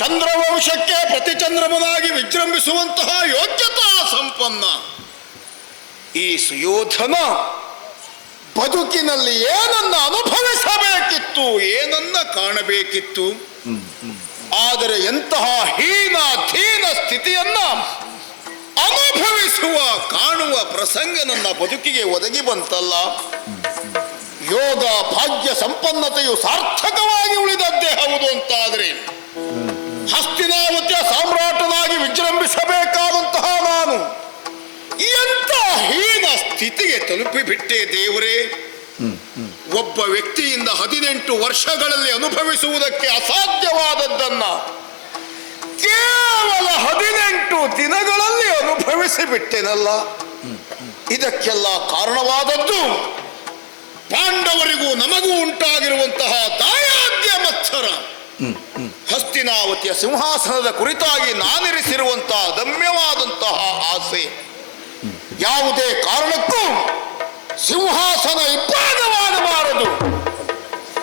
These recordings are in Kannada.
ಚಂದ್ರವಂಶಕ್ಕೆ ಪ್ರತಿಚಂದ್ರಮನಾಗಿ ವಿಜೃಂಭಿಸುವಂತಹ ಯೋಗ್ಯತಾ ಸಂಪನ್ನ ಈ ಸುಯೋಧನ ಬದುಕಿನಲ್ಲಿ ಏನನ್ನ ಅನುಭವಿಸಬೇಕಿತ್ತು, ಏನನ್ನ ಕಾಣಬೇಕಿತ್ತು. ಆದರೆ ಎಂತಹ ಹೀನ ಧೀನ ಸ್ಥಿತಿಯನ್ನ ಅನುಭವಿಸುವ ಕಾಣುವ ಪ್ರಸಂಗ ನನ್ನ ಬದುಕಿಗೆ ಒದಗಿ ಬಂತಲ್ಲ. ಯೋಗ ಭಾಗ್ಯ ಸಂಪನ್ನತೆಯು ಸಾರ್ಥಕವಾಗಿ ಉಳಿದದ್ದೇ ಹೌದು ಅಂತಾದರೆ ಹಸ್ತಿನಾವತಿಯ ಸಾಮ್ರಾಟನಾಗಿ ವಿಜೃಂಭಿಸಬೇಕಾದಂತಹ ನಾನು ಎಂತ ಹೀನ ಸ್ಥಿತಿಗೆ ತಲುಪಿಬಿಟ್ಟೆ ದೇವರೇ. ಒಬ್ಬ ವ್ಯಕ್ತಿಯಿಂದ 18 ವರ್ಷಗಳಲ್ಲಿ ಅನುಭವಿಸುವುದಕ್ಕೆ ಅಸಾಧ್ಯವಾದದ್ದನ್ನ ಕೇವಲ 18 ದಿನಗಳಲ್ಲಿ ಅನುಭವಿಸಿಬಿಟ್ಟೆನಲ್ಲ. ಇದಕ್ಕೆಲ್ಲ ಕಾರಣವಾದದ್ದು ಪಾಂಡವರಿಗೂ ನಮಗೂ ಉಂಟಾಗಿರುವಂತಹ ದಾಯಾದ್ಯ ಮತ್ಸರ. ಹಸ್ತಿನಾವತಿಯ ಸಿಂಹಾಸನದ ಕುರಿತಾಗಿ ನಾನಿರಿಸಿರುವಂತಹ ದಮ್ಯವಾದಂತಹ ಆಸೆ. ಯಾವುದೇ ಕಾರಣಕ್ಕೂ ಸಿಂಹಾಸನ ಇಬ್ಬಾಗವಾಗಬಾರದು.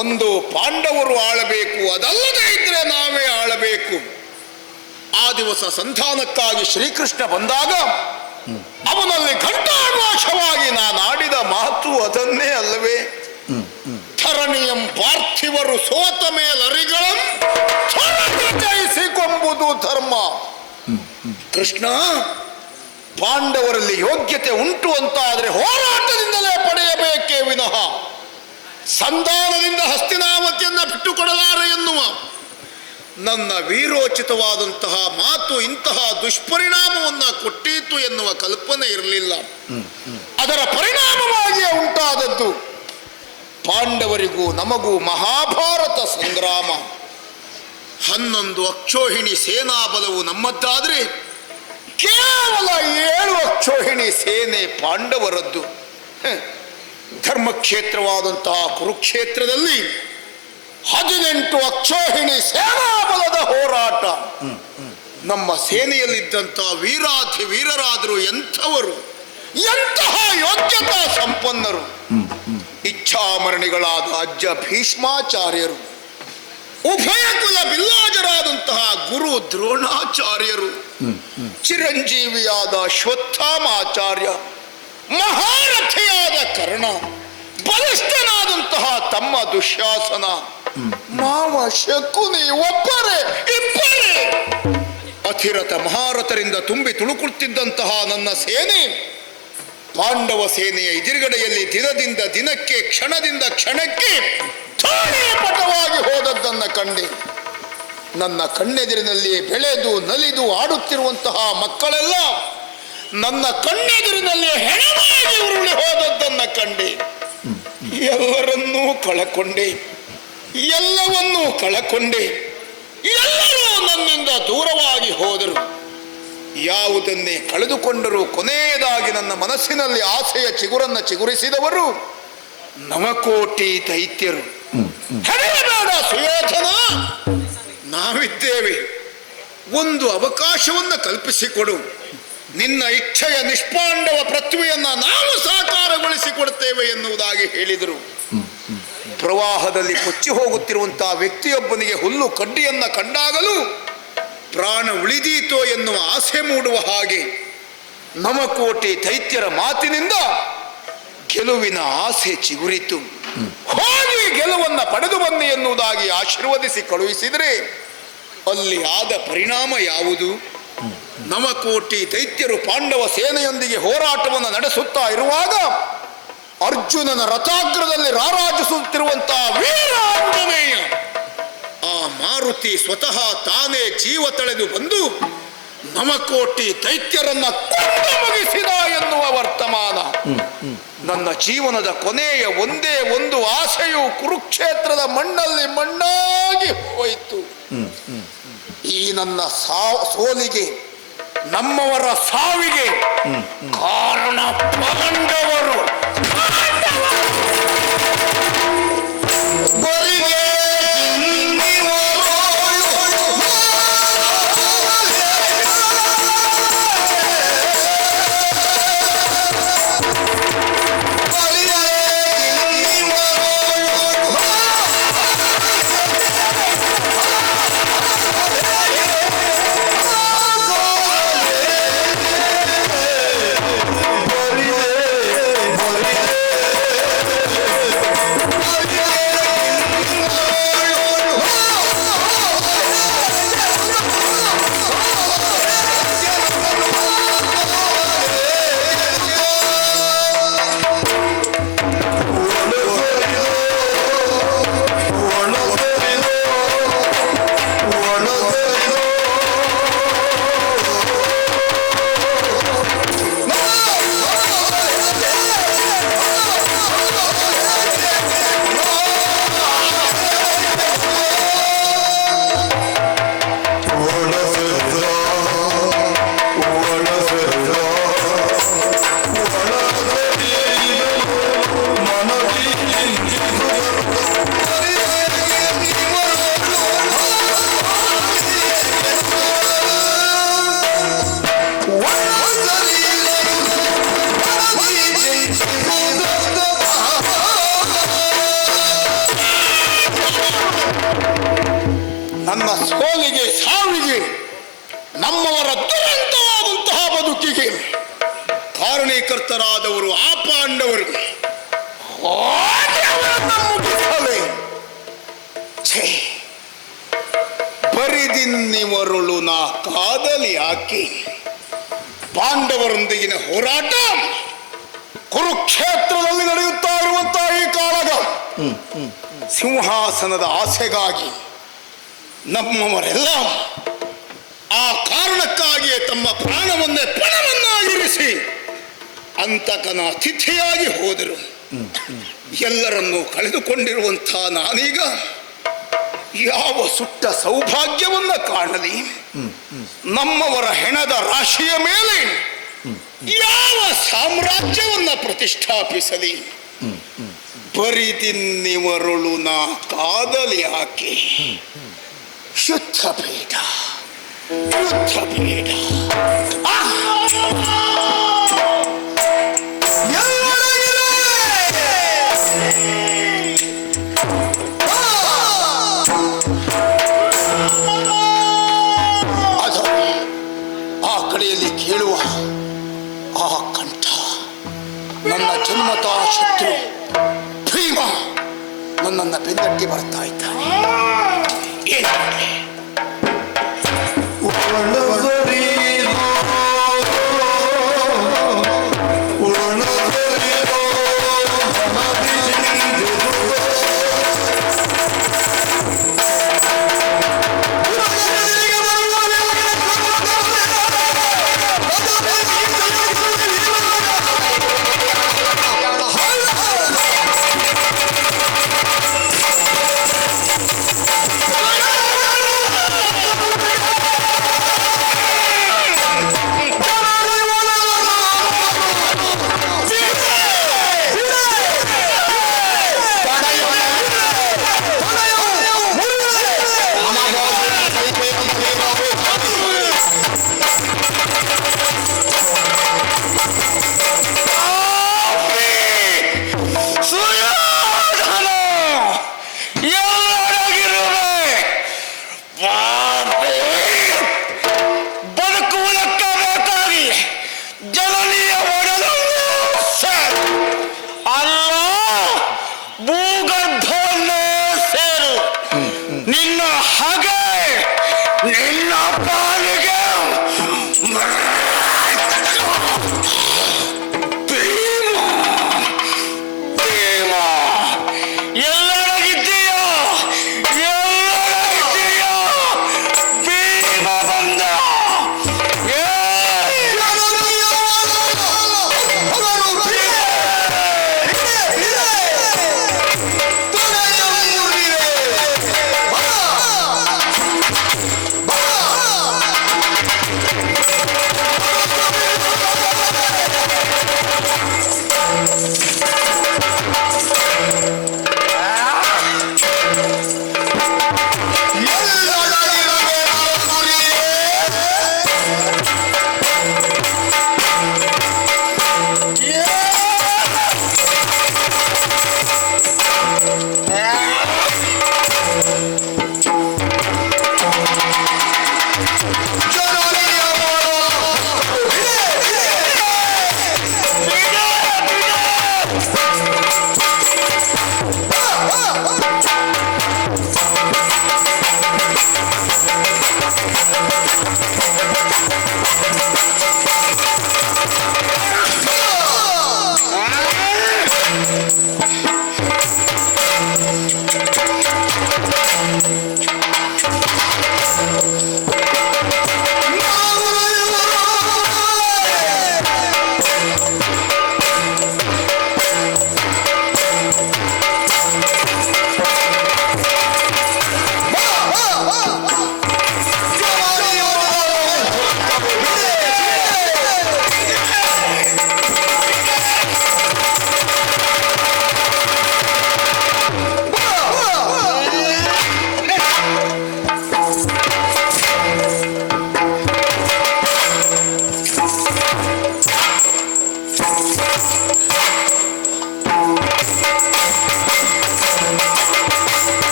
ಒಂದು ಪಾಂಡವರು ಆಳಬೇಕು, ಅದಲ್ಲದೆ ಇದ್ರೆ ನಾವೇ ಆಳಬೇಕು. ಆ ದಿವಸ ಸಂಧಾನಕ್ಕಾಗಿ ಶ್ರೀಕೃಷ್ಣ ಬಂದಾಗ ಅವನಲ್ಲಿ ಘಂಟಾಘೋಷವಾಗಿ ನಾನಾಡಿದ ಮಾತು ಅದನ್ನೇ ಅಲ್ಲವೇ? ಧರಣಿಯಂ ಪಾರ್ಥಿವರು ಸೋತ ಮೇಲರಿಗಳಂ ಜಯಿಸಿಕೊಂಬುದು ಧರ್ಮ. ಕೃಷ್ಣ, ಪಾಂಡವರಲ್ಲಿ ಯೋಗ್ಯತೆ ಉಂಟು ಅಂತ ಆದರೆ ಹೋರಾಟದಿಂದಲೇ ಪಡೆಯಬೇಕೇ ವಿನಃ ಸಂಧಾನದಿಂದ ಹಸ್ತಿನಾವತಿಯನ್ನ ಬಿಟ್ಟುಕೊಡಲಾರೆ ಎನ್ನುವ ನನ್ನ ವೀರೋಚಿತವಾದಂತಹ ಮಾತು ಇಂತಹ ದುಷ್ಪರಿಣಾಮವನ್ನ ಕೊಟ್ಟೀತು ಎನ್ನುವ ಕಲ್ಪನೆ ಇರಲಿಲ್ಲ. ಅದರ ಪರಿಣಾಮವಾಗಿಯೇ ಉಂಟಾದದ್ದು ಪಾಂಡವರಿಗೂ ನಮಗೂ ಮಹಾಭಾರತ ಸಂಗ್ರಾಮ. 11 ಅಕ್ಷೋಹಿಣಿ ಸೇನಾಬಲವು ನಮ್ಮದ್ದಾದರೆ ಕೇವಲ 7 ಅಕ್ಷೋಹಿಣಿ ಸೇನೆ ಪಾಂಡವರದ್ದು. ಧರ್ಮಕ್ಷೇತ್ರವಾದಂತಹ ಕುರುಕ್ಷೇತ್ರದಲ್ಲಿ 18 ಅಕ್ಷೋಹಿಣಿ ಸೇನಾಬಲದ ಹೋರಾಟ. ನಮ್ಮ ಸೇನೆಯಲ್ಲಿದ್ದಂತಹ ವೀರಾಧಿ ವೀರರಾದರು ಎಂಥವರು, ಎಂತಹ ಯೋಗ್ಯತಾ ಸಂಪನ್ನರು. ಇಚ್ಛಾಮರಣಿಗಳಾದ ಅಜ್ಜ ಭೀಷ್ಮಾಚಾರ್ಯರು, ಉಭಯ ಕುಲ ಬಿಲ್ಲಾಜರಾದಂತಹ ಗುರು ದ್ರೋಣಾಚಾರ್ಯರು, ಚಿರಂಜೀವಿಯಾದ ಅಶ್ವತ್ಥಾಮಾಚಾರ್ಯ, ಮಹಾರಥಿಯಾದ ಕರ್ಣ, ಬಲಿಷ್ಠನಾದಂತಹ ತಮ್ಮ ದುಶ್ಯಾಸನ, ಮಾವ ಶಕುನಿ, ಒಬ್ಬರೇ ಇಬ್ಬರೇ ಅತಿರಥ ಮಹಾರಥರಿಂದ ತುಂಬಿ ತುಳುಕುತ್ತಿದ್ದಂತಹ ನನ್ನ ಸೇನೆ ಪಾಂಡವ ಸೇನೆಯ ಎದುರುಗಡೆಯಲ್ಲಿ ದಿನದಿಂದ ದಿನಕ್ಕೆ, ಕ್ಷಣದಿಂದ ಕ್ಷಣಕ್ಕೆ ಪಟವಾಗಿ ಹೋದದ್ದನ್ನು ಕಂಡೆ. ನನ್ನ ಕಣ್ಣೆದುರಿನಲ್ಲಿ ಬೆಳೆದು ನಲಿದು ಆಡುತ್ತಿರುವಂತಹ ಮಕ್ಕಳೆಲ್ಲ ನನ್ನ ಕಣ್ಣೆದುರಿನಲ್ಲಿ ಹೆಣವಾಗಿ ಉರುಳಿ ಹೋದದ್ದನ್ನು ಕಂಡೆ. ಎಲ್ಲರನ್ನೂ ಕಳಕೊಂಡೆ, ಎಲ್ಲವನ್ನೂ ಕಳಕೊಂಡೆ. ಎಲ್ಲರೂ ನನ್ನಿಂದ ದೂರವಾಗಿ ಹೋದರು. ಯಾವುದನ್ನೇ ಕಳೆದುಕೊಂಡರೂ ಕೊನೆಯದಾಗಿ ನನ್ನ ಮನಸ್ಸಿನಲ್ಲಿ ಆಸೆಯ ಚಿಗುರನ್ನು ಚಿಗುರಿಸಿದವರು ನವಕೋಟಿ ದೈತ್ಯರು. ಹೆದರಬೇಡ ಸುಯೋಧನ, ನಾವಿದ್ದೇವೆ, ಒಂದು ಅವಕಾಶವನ್ನು ಕಲ್ಪಿಸಿಕೊಡು. ನಿನ್ನ ಇಚ್ಛೆಯ ನಿಷ್ಪಾಂಡವ ಪೃಥ್ವಿಯನ್ನು ನಾವು ಸಾಕಾರಗೊಳಿಸಿಕೊಡ್ತೇವೆ ಎನ್ನುವುದಾಗಿ ಹೇಳಿದರು. ಪ್ರವಾಹದಲ್ಲಿ ಕೊಚ್ಚಿ ಹೋಗುತ್ತಿರುವಂತಹ ವ್ಯಕ್ತಿಯೊಬ್ಬನಿಗೆ ಹುಲ್ಲು ಕಡ್ಡಿಯನ್ನ ಕಂಡಾಗಲೂ ಪ್ರಾಣ ಉಳಿದೀತೋ ಎನ್ನುವ ಆಸೆ ಮೂಡುವ ಹಾಗೆ ನವಕೋಟಿ ದೈತ್ಯರ ಮಾತಿನಿಂದ ಗೆಲುವಿನ ಆಸೆ ಚಿಗುರಿತು. ಹೋಗಿ ಗೆಲುವನ್ನು ಪಡೆದು ಬನ್ನಿ ಎನ್ನುವುದಾಗಿ ಆಶೀರ್ವದಿಸಿ ಕಳುಹಿಸಿದರೆ ಅಲ್ಲಿ ಆದ ಪರಿಣಾಮ ಯಾವುದು? ನವಕೋಟಿ ದೈತ್ಯರು ಪಾಂಡವ ಸೇನೆಯೊಂದಿಗೆ ಹೋರಾಟವನ್ನು ನಡೆಸುತ್ತಾ ಇರುವಾಗ ಅರ್ಜುನನ ರಥಾಗ್ರದಲ್ಲಿ ರಾರಾಜಿಸುತ್ತಿರುವಂತಹ ವೀರಾಂಜನೇಯ ಆ ಮಾರುತಿ ಸ್ವತಃ ತಾನೇ ಜೀವ ತಳೆದು ಬಂದು ನವಕೋಟಿ ದೈತ್ಯರನ್ನ ಕೊಂದು ಮುಗಿಸಿದ ಎನ್ನುವ ವರ್ತಮಾನ. ನನ್ನ ಜೀವನದ ಕೊನೆಯ ಒಂದೇ ಒಂದು ಆಸೆಯು ಕುರುಕ್ಷೇತ್ರದ ಮಣ್ಣಲ್ಲಿ ಮಣ್ಣಾಗಿ ಹೋಯಿತು. ಈ ನನ್ನ ಸೋಲಿಗೆ, ನಮ್ಮವರ ಸಾವಿಗೆ ಕಾರಣ ಪಾಂಡವರು. ನನ್ನ ಸೋಲಿಗೆ, ಸಾವಿಗೆ, ನಮ್ಮವರ ದುರಂತವಾದಂತಹ ಬದುಕಿಗೆ ಕಾರಣೀಕರ್ತರಾದವರು ಆ ಪಾಂಡವರು. ಬರಿದಿನ್ನಿವರುಳು ನಾ ಕಾದಲಿ ಹಾಕಿ ಪಾಂಡವರೊಂದಿಗಿನ ಹೋರಾಟ ಕುರುಕ್ಷೇತ್ರದಲ್ಲಿ ನಡೆಯುತ್ತಾ ಇರುವಂತಹ ಈ ಕಾಳಗ ಸಿಂಹಾಸನದ ಆಸೆಗಾಗಿ ನಮ್ಮವರೆಲ್ಲ ಆ ಕಾರಣಕ್ಕಾಗಿಯೇ ತಮ್ಮ ಪ್ರಾಣವನ್ನೇ ಪಣವನ್ನಾಗಿರಿಸಿ ಅಂತಕನ ಅತಿಥಿಯಾಗಿ ಹೋದರು. ಎಲ್ಲರನ್ನೂ ಕಳೆದುಕೊಂಡಿರುವಂತಹ ನಾನೀಗ ಯಾವ ಸುಟ್ಟ ಸೌಭಾಗ್ಯವನ್ನ ಕಾಣಲಿ, ನಮ್ಮವರ ಹೆಣದ ರಾಶಿಯ ಮೇಲೆ ಯಾವ ಸಾಮ್ರಾಜ್ಯವನ್ನ ಪ್ರತಿಷ್ಠಾಪಿಸಲಿ. ಬರಿದಿನ್ನಿವರುಳು ನಾ ಕಾದಲಿ ಆಕೆ ಶುದ್ಧ ಭೇದ, ಯುದ್ಧ ಭೇದ. ಜನ್ಮತ ಶತ್ರು ಭೀಮ ನನ್ನನ್ನು ಬೆನ್ನಟ್ಟಿ ಬರ್ತಾ ಇದ್ದಾನೆ. ಏನು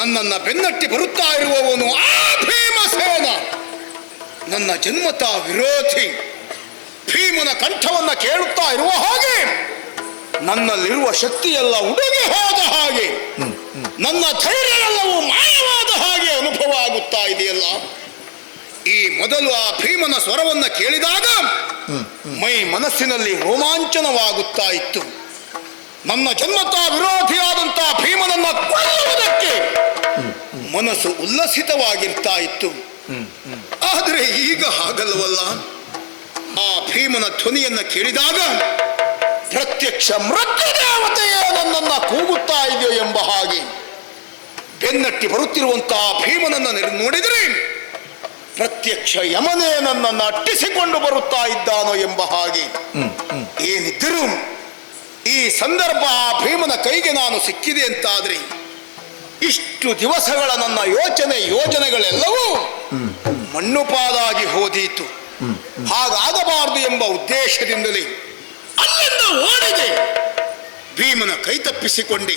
ನನ್ನನ್ನು ಬೆನ್ನಟ್ಟಿ ಬರುತ್ತಾ ಇರುವವನು ಆ ಭೀಮಸೇನ, ನನ್ನ ಜನ್ಮತ ವಿರೋಧಿ. ಭೀಮನ ಕಂಠವನ್ನು ಕೇಳುತ್ತಾ ಇರುವ ಹಾಗೆ ನನ್ನಲ್ಲಿರುವ ಶಕ್ತಿಯೆಲ್ಲ ಉಡುಗಿ ಹೋದ ಹಾಗೆ, ನನ್ನ ಧೈರ್ಯವೆಲ್ಲವೂ ಮಾಯವಾದ ಹಾಗೆ ಅನುಭವ ಆಗುತ್ತಾ ಇದೆಯಲ್ಲ. ಈ ಮೊದಲು ಆ ಭೀಮನ ಸ್ವರವನ್ನು ಕೇಳಿದಾಗ ಮೈ ಮನಸ್ಸಿನಲ್ಲಿ ರೋಮಾಂಚನವಾಗುತ್ತಾ ಇತ್ತು. ನನ್ನ ಜನ್ಮತ ವಿರೋಧಿಯಾದಂತಹ ಭೀಮನನ್ನ ಕೊಲ್ಲುವುದಕ್ಕೆ ಮನಸ್ಸು ಉಲ್ಲಸಿತವಾಗಿರ್ತಾ ಇತ್ತು. ಆದರೆ ಈಗ ಹಾಗಲ್ಲವಲ್ಲ. ಆ ಭೀಮನ ಧ್ವನಿಯನ್ನು ಕೇಳಿದಾಗ ಪ್ರತ್ಯಕ್ಷ ಮೃತ್ಯುದೇವತೆಯೇ ನನ್ನನ್ನು ಕೂಗುತ್ತಾ ಇದೆಯೋ ಎಂಬ ಹಾಗೆ, ಬೆನ್ನಟ್ಟಿ ಬರುತ್ತಿರುವಂತಹ ಭೀಮನನ್ನು ನೋಡಿದರೆ ಪ್ರತ್ಯಕ್ಷ ಯಮನೇ ನನ್ನನ್ನು ಅಟ್ಟಿಸಿಕೊಂಡು ಬರುತ್ತಾ ಇದ್ದಾನೋ ಎಂಬ ಹಾಗೆ ಏನಿದ್ದರೂ ಈ ಸಂದರ್ಭ ಆ ಭೀಮನ ಕೈಗೆ ನಾನು ಸಿಕ್ಕಿದೆ ಅಂತಾದ್ರೆ ಇಷ್ಟು ದಿವಸಗಳ ನನ್ನ ಯೋಜನೆಗಳೆಲ್ಲವೂ ಮಣ್ಣುಪಾಲಾಗಿ ಹೋದೀತು. ಹಾಗಾಗಬಾರದು ಎಂಬ ಉದ್ದೇಶದಿಂದಲೇ ಅಲ್ಲಿಂದ ಓಡಿದೆ. ಭೀಮನ ಕೈ ತಪ್ಪಿಸಿಕೊಂಡೆ.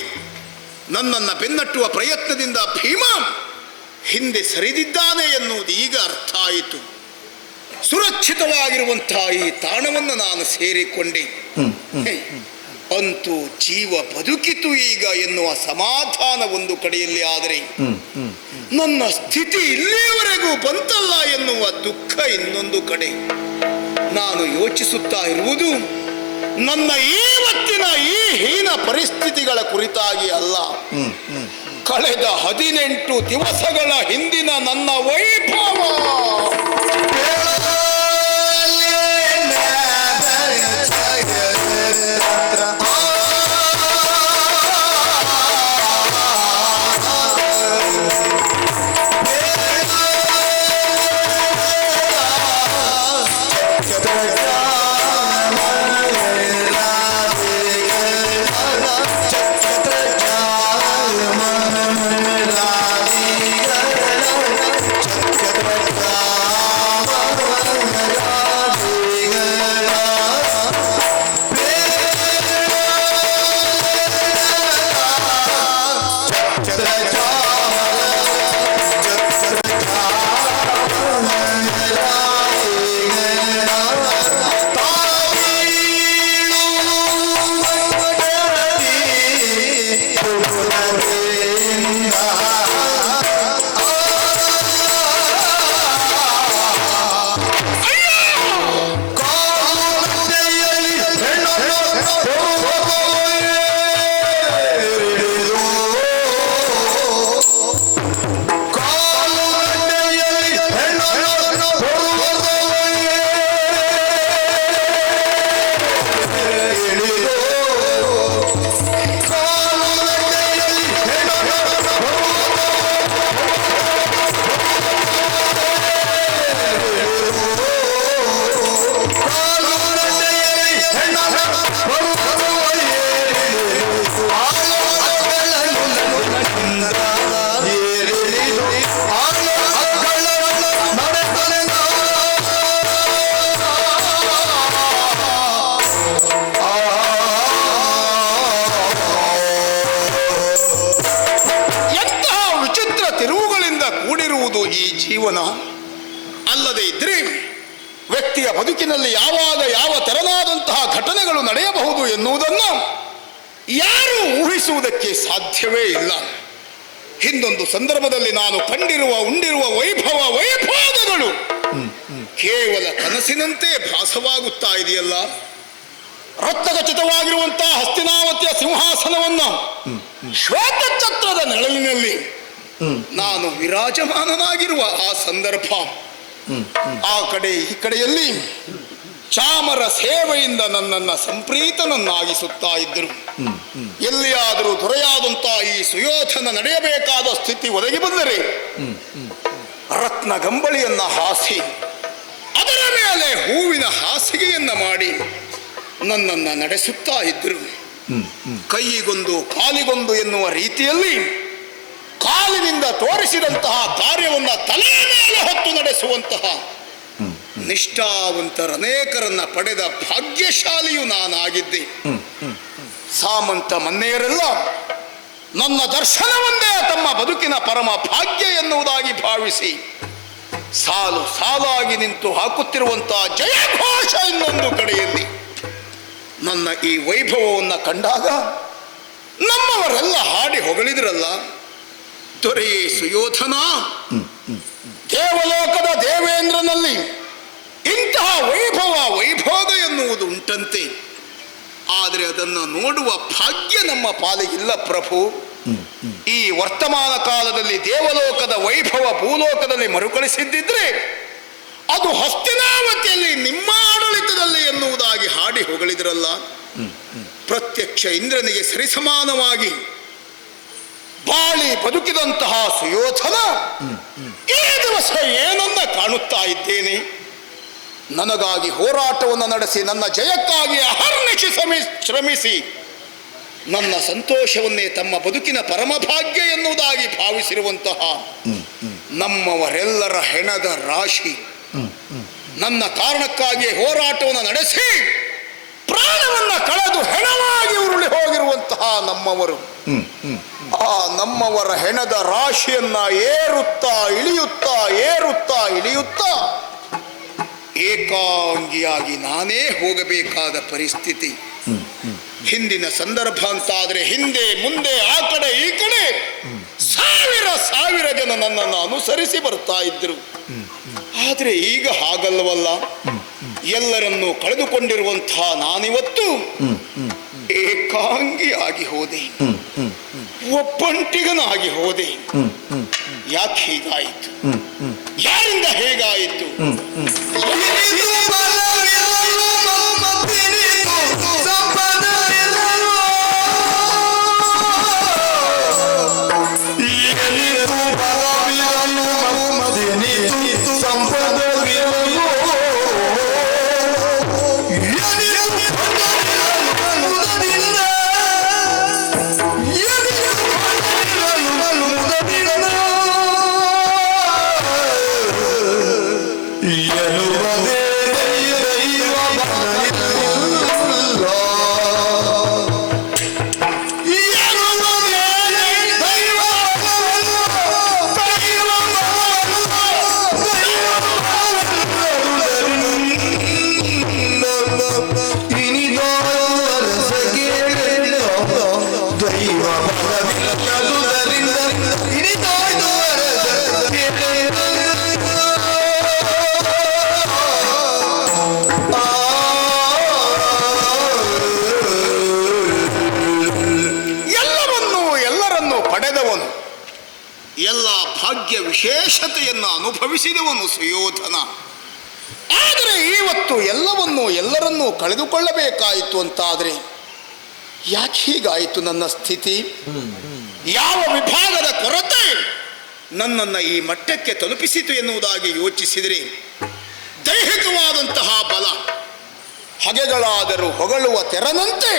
ನನ್ನನ್ನು ಬೆನ್ನಟ್ಟುವ ಪ್ರಯತ್ನದಿಂದ ಭೀಮ ಹಿಂದೆ ಸರಿದಿದ್ದಾನೆ ಎನ್ನುವುದು ಈಗ ಅರ್ಥ ಆಯಿತು. ಸುರಕ್ಷಿತವಾಗಿರುವಂತಹ ಈ ತಾಣವನ್ನು ನಾನು ಸೇರಿಕೊಂಡೆ. ಅಂತೂ ಜೀವ ಬದುಕಿತು ಈಗ ಎನ್ನುವ ಸಮಾಧಾನ ಒಂದು ಕಡೆಯಲ್ಲಿ, ಆದರೆ ನನ್ನ ಸ್ಥಿತಿ ಇಲ್ಲಿಯವರೆಗೂ ಬಂತಲ್ಲ ಎನ್ನುವ ದುಃಖ ಇನ್ನೊಂದು ಕಡೆ. ನಾನು ಯೋಚಿಸುತ್ತಾ ಇರುವುದು ನನ್ನ ಇವತ್ತಿನ ಈ ಹೀನ ಪರಿಸ್ಥಿತಿಗಳ ಕುರಿತಾಗಿ ಅಲ್ಲ, ಕಳೆದ 18 ದಿವಸಗಳ ಹಿಂದಿನ ನನ್ನ ವೈಭವ. ಈ ಜೀವನ ಅಲ್ಲದೆ ಇದ್ರೆ ವ್ಯಕ್ತಿಯ ಬದುಕಿನಲ್ಲಿ ಯಾವಾಗ ಯಾವ ತೆರನಾದಂತಹ ಘಟನೆಗಳು ನಡೆಯಬಹುದು ಎನ್ನುವುದನ್ನು ಯಾರೂ ಊಹಿಸುವುದಕ್ಕೆ ಸಾಧ್ಯವೇ ಇಲ್ಲ. ಹಿಂದೊಂದು ಸಂದರ್ಭದಲ್ಲಿ ನಾನು ಕಂಡಿರುವ ಉಂಡಿರುವ ವೈಭೋಗಗಳು ಕೇವಲ ಕನಸಿನಂತೆ ಭಾಸವಾಗುತ್ತಾ ಇದೆಯಲ್ಲ. ರಕ್ತಖಚಿತವಾಗಿರುವಂತಹ ಹಸ್ತಿನಾವತಿಯ ಸಿಂಹಾಸನವನ್ನು ಶ್ವೇತಛತ್ರದ ನೆರಳಿನಲ್ಲಿ ನಾನು ವಿರಾಜಮಾನನಾಗಿರುವ ಆ ಸಂದರ್ಭ, ಆ ಕಡೆ ಈ ಕಡೆಯಲ್ಲಿ ಚಾಮರ ಸೇವೆಯಿಂದ ನನ್ನನ್ನು ಸಂಪ್ರೀತನನ್ನಾಗಿಸುತ್ತಾ ಇದ್ದರು. ಎಲ್ಲಿಯಾದರೂ ದೊರೆಯಾದಂತಹ ಈ ಸುಯೋಧನ ನಡೆಯಬೇಕಾದ ಸ್ಥಿತಿ ಒದಗಿ ಬಂದರೆ ರತ್ನ ಗಂಬಳಿಯನ್ನ ಹಾಸಿ ಅದರ ಮೇಲೆ ಹೂವಿನ ಹಾಸಿಗೆಯನ್ನ ಮಾಡಿ ನನ್ನನ್ನು ನಡೆಸುತ್ತಾ ಇದ್ದರು. ಕೈಗೊಂದು ಕಾಲಿಗೊಂದು ಎನ್ನುವ ರೀತಿಯಲ್ಲಿ ಕಾಲಿನಿಂದ ತೋರಿಸಿದಂತಹ ಕಾರ್ಯವನ್ನ ತಲೆಯ ಮೇಲೆ ಹೊತ್ತು ನಡೆಸುವಂತಹ ನಿಷ್ಠಾವಂತರನೇಕರನ್ನ ಪಡೆದ ಭಾಗ್ಯಶಾಲಿಯು ನಾನಾಗಿದ್ದೆ. ಸಾಮಂತ ಮನ್ನೆಯರೆಲ್ಲ ನನ್ನ ದರ್ಶನವೊಂದೇ ತಮ್ಮ ಬದುಕಿನ ಪರಮ ಭಾಗ್ಯ ಎನ್ನುವುದಾಗಿ ಭಾವಿಸಿ ಸಾಲು ಸಾಲಾಗಿ ನಿಂತು ಹಾಕುತ್ತಿರುವಂತಹ ಜಯಘೋಷ ಇನ್ನೊಂದು ಕಡೆಯಲ್ಲಿ ನನ್ನ ಈ ವೈಭವವನ್ನು ಕಂಡಾಗ ನಮ್ಮವರೆಲ್ಲ ಹಾಡಿ ಹೊಗಳಿದ್ರಲ್ಲ, ದೊರೆಯೇ ಸುಯೋಧನ, ದೇವಲೋಕದ ದೇವೇಂದ್ರನಲ್ಲಿ ಇಂತಹ ವೈಭೋಗ ಎನ್ನುವುದು ಉಂಟಂತೆ, ಆದರೆ ಅದನ್ನು ನೋಡುವ ಭಾಗ್ಯ ನಮ್ಮ ಪಾಲಿಗಿಲ್ಲ ಪ್ರಭು. ಈ ವರ್ತಮಾನ ಕಾಲದಲ್ಲಿ ದೇವಲೋಕದ ವೈಭವ ಭೂಲೋಕದಲ್ಲಿ ಮರುಕಳಿಸಿದ್ದಿದ್ರೆ ಅದು ಹಸ್ತಿನಾವತಿಯಲ್ಲಿ ನಿಮ್ಮ ಆಡಳಿತದಲ್ಲಿ ಎನ್ನುವುದಾಗಿ ಹಾಡಿ ಹೊಗಳಿದ್ರಲ್ಲ. ಪ್ರತ್ಯಕ್ಷ ಇಂದ್ರನಿಗೆ ಸರಿಸಮಾನವಾಗಿ ಬಾಳಿ ಬದುಕಿದಂತಹ ಸುಯೋಧನ ಈ ದಿವಸ ಏನನ್ನ ಕಾಣುತ್ತಾ ಇದ್ದೇನೆ. ನನಗಾಗಿ ಹೋರಾಟವನ್ನು ನಡೆಸಿ ನನ್ನ ಜಯಕ್ಕಾಗಿ ಅಹರ್ನಿಶಿ ಶ್ರಮಿಸಿ ನನ್ನ ಸಂತೋಷವನ್ನೇ ತಮ್ಮ ಬದುಕಿನ ಪರಮಭಾಗ್ಯ ಎನ್ನುವುದಾಗಿ ಭಾವಿಸಿರುವಂತಹ ನಮ್ಮವರೆಲ್ಲರ ಹೆಣದ ರಾಶಿ ನನ್ನ ಕಾರಣಕ್ಕಾಗಿ ಹೋರಾಟವನ್ನು ನಡೆಸಿ ಪ್ರಾಣವನ್ನು ಕಳೆದು ಹೆಣವಾಗಿ ಉರುಳಿ ಹೋಗಿರುವಂತಹ ನಮ್ಮವರು ಆ ನಮ್ಮವರ ಹೆಣದ ರಾಶಿಯನ್ನ ಏರುತ್ತಾ ಇಳಿಯುತ್ತಾ ಏಕಾಂಗಿಯಾಗಿ ನಾನೇ ಹೋಗಬೇಕಾದ ಪರಿಸ್ಥಿತಿ. ಹಿಂದಿನ ಸಂದರ್ಭ ಅಂತಾದರೆ ಹಿಂದೆ ಮುಂದೆ ಆ ಕಡೆ ಈ ಕಡೆ ಸಾವಿರ ಜನ ನನ್ನನ್ನು ಅನುಸರಿಸಿ ಬರ್ತಾ ಇದ್ರು. ಆದರೆ ಈಗ ಹಾಗಲ್ಲವಲ್ಲ, ಎಲ್ಲರನ್ನೂ ಕಳೆದುಕೊಂಡಿರುವಂತಹ ನಾನಿವತ್ತು ಏಕಾಂಗಿಯಾಗಿ ಹೋದೆ, ಒಬ್ಬಂಟಿಗನಾಗಿ ಹೋದೆ. ಯಾಕೆ ಹೀಗಾಯಿತು? ಯಾರಿಂದ ಹೇಗಾಯಿತು? ಎಲ್ಲ ಭಾಗ್ಯ ವಿಶೇಷತೆಯನ್ನು ಅನುಭವಿಸಿದವನು ಸುಯೋಧನ. ಆದರೆ ಇವತ್ತು ಎಲ್ಲರನ್ನೂ ಕಳೆದುಕೊಳ್ಳಬೇಕಾಯಿತು ಅಂತಾದರೆ ಯಾಕೆ ಹೀಗಾಯಿತು ನನ್ನ ಸ್ಥಿತಿ? ಯಾವ ವಿಭಾಗದ ಕೊರತೆ ನನ್ನನ್ನು ಈ ಮಟ್ಟಕ್ಕೆ ತಲುಪಿಸಿತು ಎನ್ನುವುದಾಗಿ ಯೋಚಿಸಿದರೆ ದೈಹಿಕವಾದಂತಹ ಬಲ ಹಗೆಗಳಾದರೂ ಹೊಗಳುವ ತೆರನಂತೆ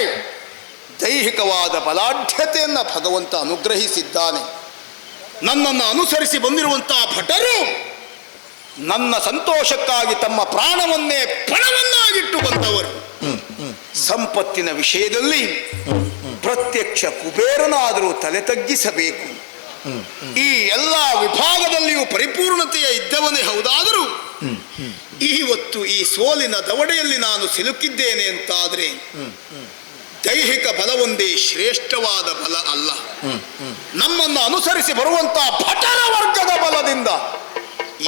ದೈಹಿಕವಾದ ಬಲಾಢ್ಯತೆಯನ್ನು ಭಗವಂತ ಅನುಗ್ರಹಿಸಿದ್ದಾನೆ. ನನ್ನನ್ನು ಅನುಸರಿಸಿ ಬಂದಿರುವಂತಹ ಭಟರು ನನ್ನ ಸಂತೋಷಕ್ಕಾಗಿ ತಮ್ಮ ಪ್ರಾಣವನ್ನೇ ಪಣವನ್ನಾಗಿಟ್ಟು ಬಂದವರು. ಸಂಪತ್ತಿನ ವಿಷಯದಲ್ಲಿ ಪ್ರತ್ಯಕ್ಷ ಕುಬೇರನಾದರೂ ತಲೆ ತಗ್ಗಿಸಬೇಕು. ಈ ಎಲ್ಲ ವಿಭಾಗದಲ್ಲಿಯೂ ಪರಿಪೂರ್ಣತೆಯ ಇದ್ದವನೇ ಹೌದಾದರೂ ಇವತ್ತು ಈ ಸೋಲಿನ ದವಡೆಯಲ್ಲಿ ನಾನು ಸಿಲುಕಿದ್ದೇನೆ ಅಂತಾದರೆ ದೈಹಿಕ ಬಲವೊಂದೇ ಶ್ರೇಷ್ಠವಾದ ಬಲ ಅಲ್ಲ. ನಮ್ಮನ್ನು ಅನುಸರಿಸಿ ಬರುವಂತಹ ಭಟರ ವರ್ಗದ ಬಲದಿಂದ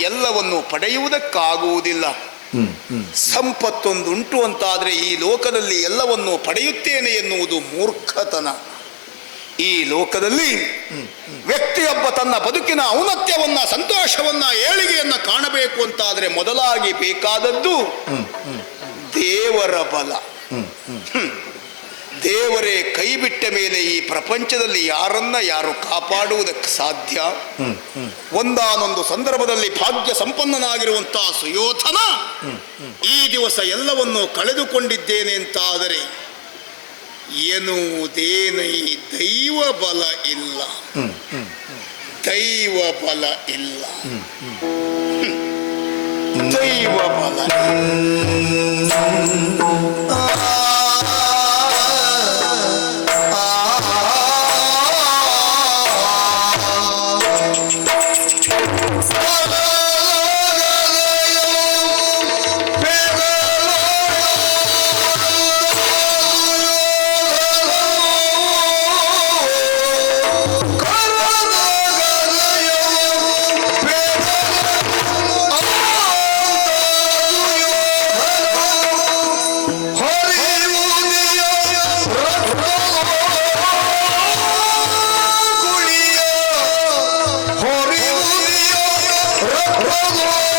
ಎಲ್ಲವನ್ನು ಪಡೆಯುವುದಕ್ಕಾಗುವುದಿಲ್ಲ. ಸಂಪತ್ತೊಂದುಂಟು ಅಂತಾದರೆ ಈ ಲೋಕದಲ್ಲಿ ಎಲ್ಲವನ್ನು ಪಡೆಯುತ್ತೇನೆ ಎನ್ನುವುದು ಮೂರ್ಖತನ. ಈ ಲೋಕದಲ್ಲಿ ವ್ಯಕ್ತಿಯೊಬ್ಬ ತನ್ನ ಬದುಕಿನ ಔನ್ನತ್ಯವನ್ನ, ಸಂತೋಷವನ್ನ, ಏಳಿಗೆಯನ್ನ ಕಾಣಬೇಕು ಅಂತಾದರೆ ಮೊದಲಾಗಿ ಬೇಕಾದದ್ದು ದೇವರ ಬಲ. ದೇವರೇ ಕೈ ಬಿಟ್ಟ ಮೇಲೆ ಈ ಪ್ರಪಂಚದಲ್ಲಿ ಯಾರು ಕಾಪಾಡುವುದಕ್ಕೆ ಸಾಧ್ಯ? ಒಂದಾನೊಂದು ಸಂದರ್ಭದಲ್ಲಿ ಭಾಗ್ಯ ಸಂಪನ್ನನಾಗಿರುವಂತಹ ಸುಯೋಧನ ಈ ದಿವಸ ಎಲ್ಲವನ್ನೂ ಕಳೆದುಕೊಂಡಿದ್ದೇನೆ ಅಂತಾದರೆ ಎನ್ನುವುದೇನೈ ದೈವ ಬಲ ಇಲ್ಲ, ದೈವ ಬಲ ಇಲ್ಲ, ದೈವ ಬಲ ಹೋಗೋ